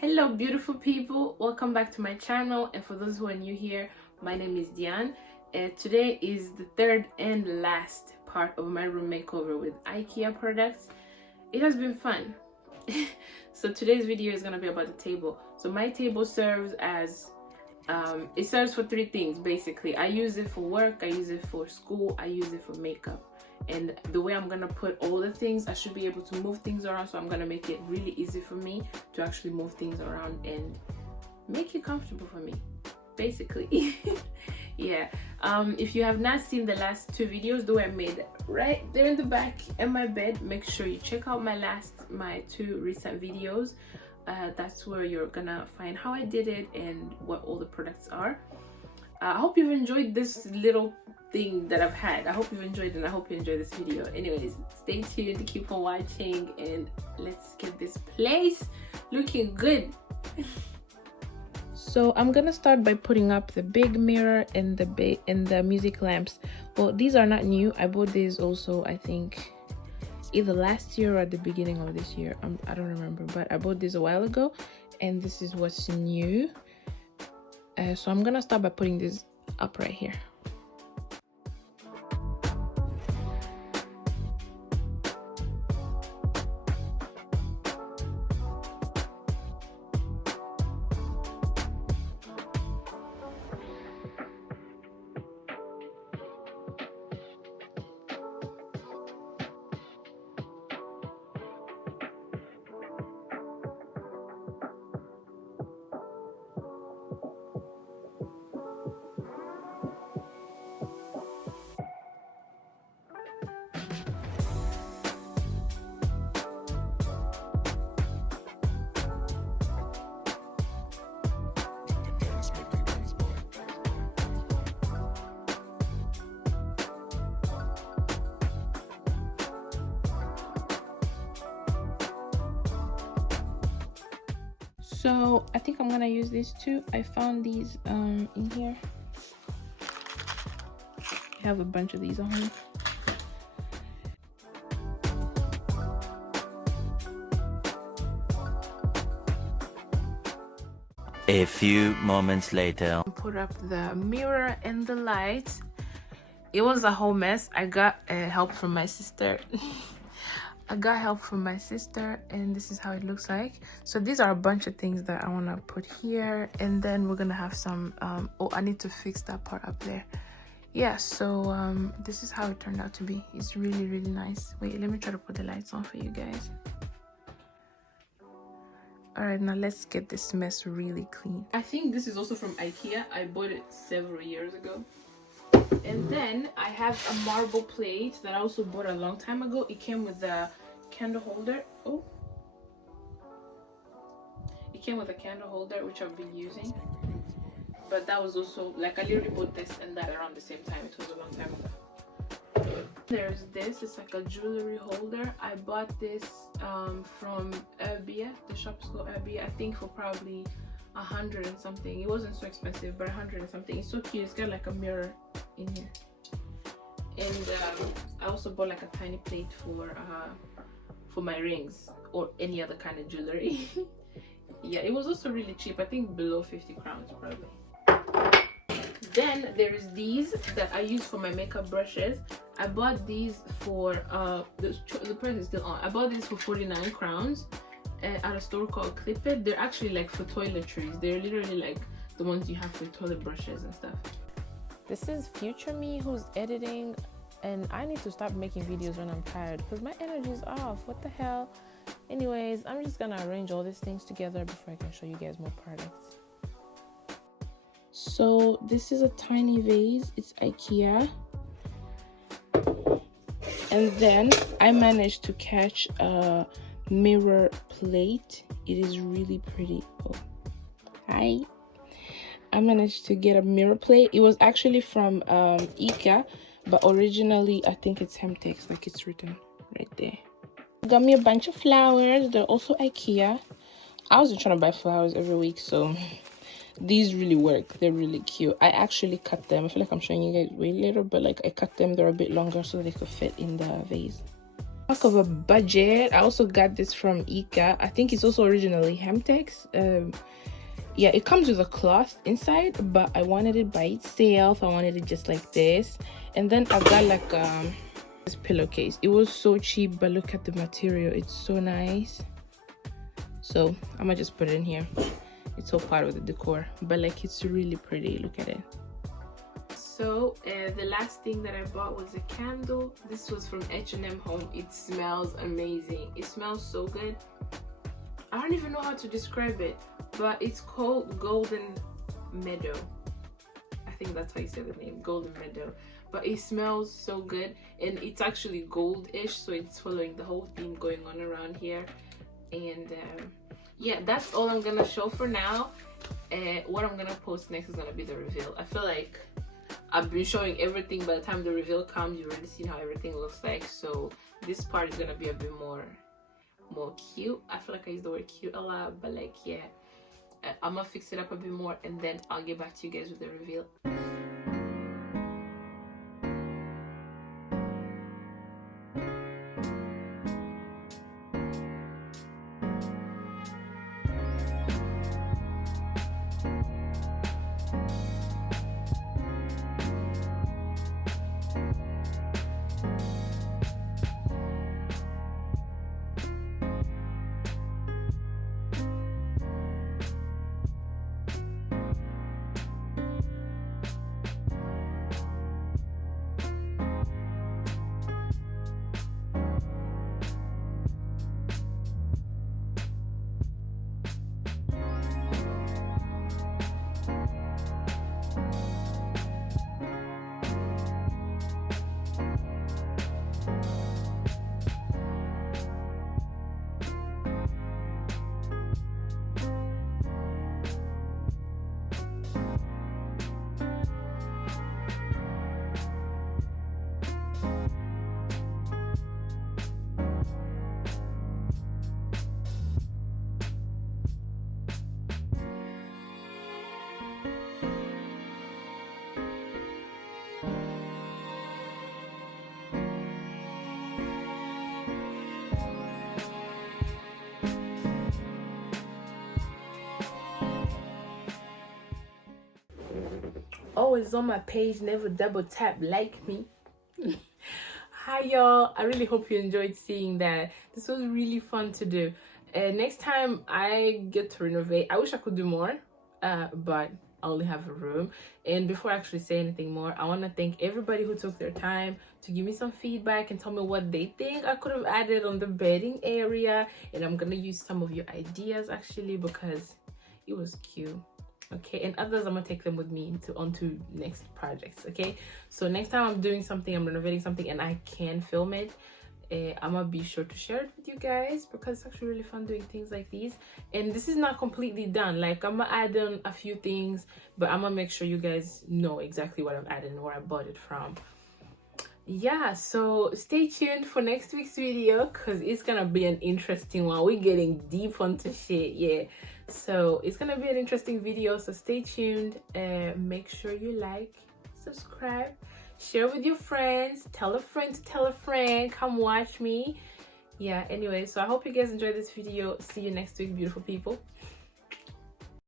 Hello beautiful people, welcome back to my channel, and for those who are new here, my name is Diane. Today is the third and last part of my room makeover with IKEA products. It has been fun. So today's video is going to be about the table. So my table serves as it serves for three things basically. I use it for work, I use it for school, I use it for makeup. And the way I'm gonna put all the things, I should be able to move things around, so I'm gonna make it really easy for me to actually move things around and make it comfortable for me basically. Yeah, if you have not seen the last two videos, the way I made it right there in the back in my bed, make sure you check out my two recent videos. That's where you're gonna find how I did it and what all the products are. I hope you've enjoyed this little thing that I've had. I hope you've enjoyed it, and I hope you enjoy this video. Anyways, stay tuned to keep on watching, and let's get this place looking good. So I'm gonna start by putting up the big mirror and the music lamps. Well, these are not new. I bought these also, I think either last year or at the beginning of this year. I don't remember, but I bought this a while ago, and this is what's new. So I'm gonna start by putting this up right here. So I think I'm gonna use these two. I found these in here. I have a bunch of these on. A few moments later. Put up the mirror and the lights. It was a whole mess. I got help from my sister. And this is how it looks like. So these are a bunch of things that I want to put here, and then we're gonna have some oh, I need to fix that part up there. Yeah, so this is how it turned out to be. It's really nice. Wait, let me try to put the lights on for you guys. All right, now let's get this mess really clean. I think this is also from IKEA. I bought it several years ago. And then I have a marble plate that I also bought a long time ago. It came with a candle holder. Oh, it came with a candle holder, which I've been using. But that was also like, I literally bought this and that around the same time. It was a long time ago. There's this. It's like a jewelry holder. I bought this from IKEA. The shop is called IKEA. I think for probably 100 and something. It wasn't so expensive, but 100 and something. It's so cute. It's got like a mirror in here. And I also bought like a tiny plate for my rings or any other kind of jewelry. Yeah, it was also really cheap. I think below 50 crowns probably. Then there is these that I use for my makeup brushes. I bought these for the price is still on. I bought these for 49 crowns at a store called Clip It. They're actually like for toiletries. They're literally like the ones you have for toilet brushes and stuff. This is future me who's editing, and I need to stop making videos when I'm tired because my energy is off. What the hell? Anyways, I'm just gonna arrange all these things together before I can show you guys more products. So this is a tiny vase. It's IKEA. And then I managed to catch a mirror plate. It is really pretty. Oh, hi. I managed to get a mirror plate. It was actually from IKEA, but originally I think it's Hemtex, like it's written right there. Got me a bunch of flowers. They're also IKEA. I wasn't trying to buy flowers every week, so these really work. They're really cute. I actually cut them. I feel like I'm showing you guys way later, but like I cut them. They're a bit longer so they could fit in the vase. Talk of a budget, I also got this from IKEA. I think it's also originally Hemtex. Yeah, it comes with a cloth inside, but I wanted it by itself. I wanted it just like this. And then I got like this pillowcase. It was so cheap, but look at the material, it's so nice. So I'm gonna just put it in here. It's all part of the decor, but like it's really pretty. Look at it. So the last thing that I bought was a candle. This was from H&M Home. It smells amazing. It smells so good. I don't even know how to describe it, but it's called Golden Meadow. I think that's how you say the name, Golden Meadow. But it smells so good, and it's actually gold-ish, so it's following the whole theme going on around here. And yeah, that's all I'm gonna show for now. What I'm gonna post next is gonna be the reveal. I feel like I've been showing everything. By the time the reveal comes, you've already seen how everything looks like, so this part is gonna be a bit more cute. I feel like I use the word cute a lot, but like, yeah, I'm gonna fix it up a bit more, and then I'll get back to you guys with the reveal. Always on my page, never double tap like me. Hi y'all, I really hope you enjoyed seeing that. This was really fun to do. Next time I get to renovate, I wish I could do more, but I only have a room. And before I actually say anything more, I want to thank everybody who took their time to give me some feedback and tell me what they think I could have added on the bedding area. And I'm gonna use some of your ideas actually, because it was cute. Okay, and others I'm gonna take them with me onto next projects. Okay, so next time I'm doing something, I'm renovating something and I can film it, I'm gonna be sure to share it with you guys, because it's actually really fun doing things like these. And this is not completely done. Like, I'm gonna add on a few things, but I'm gonna make sure you guys know exactly what I've added and where I bought it from. Yeah, so stay tuned for next week's video, because it's gonna be an interesting one. We're getting deep onto shit, yeah. So it's gonna be an interesting video, so stay tuned. Make sure you like, subscribe, share with your friends, tell a friend to tell a friend, come watch me. Yeah, anyway, so I hope you guys enjoyed this video. See you next week, beautiful people.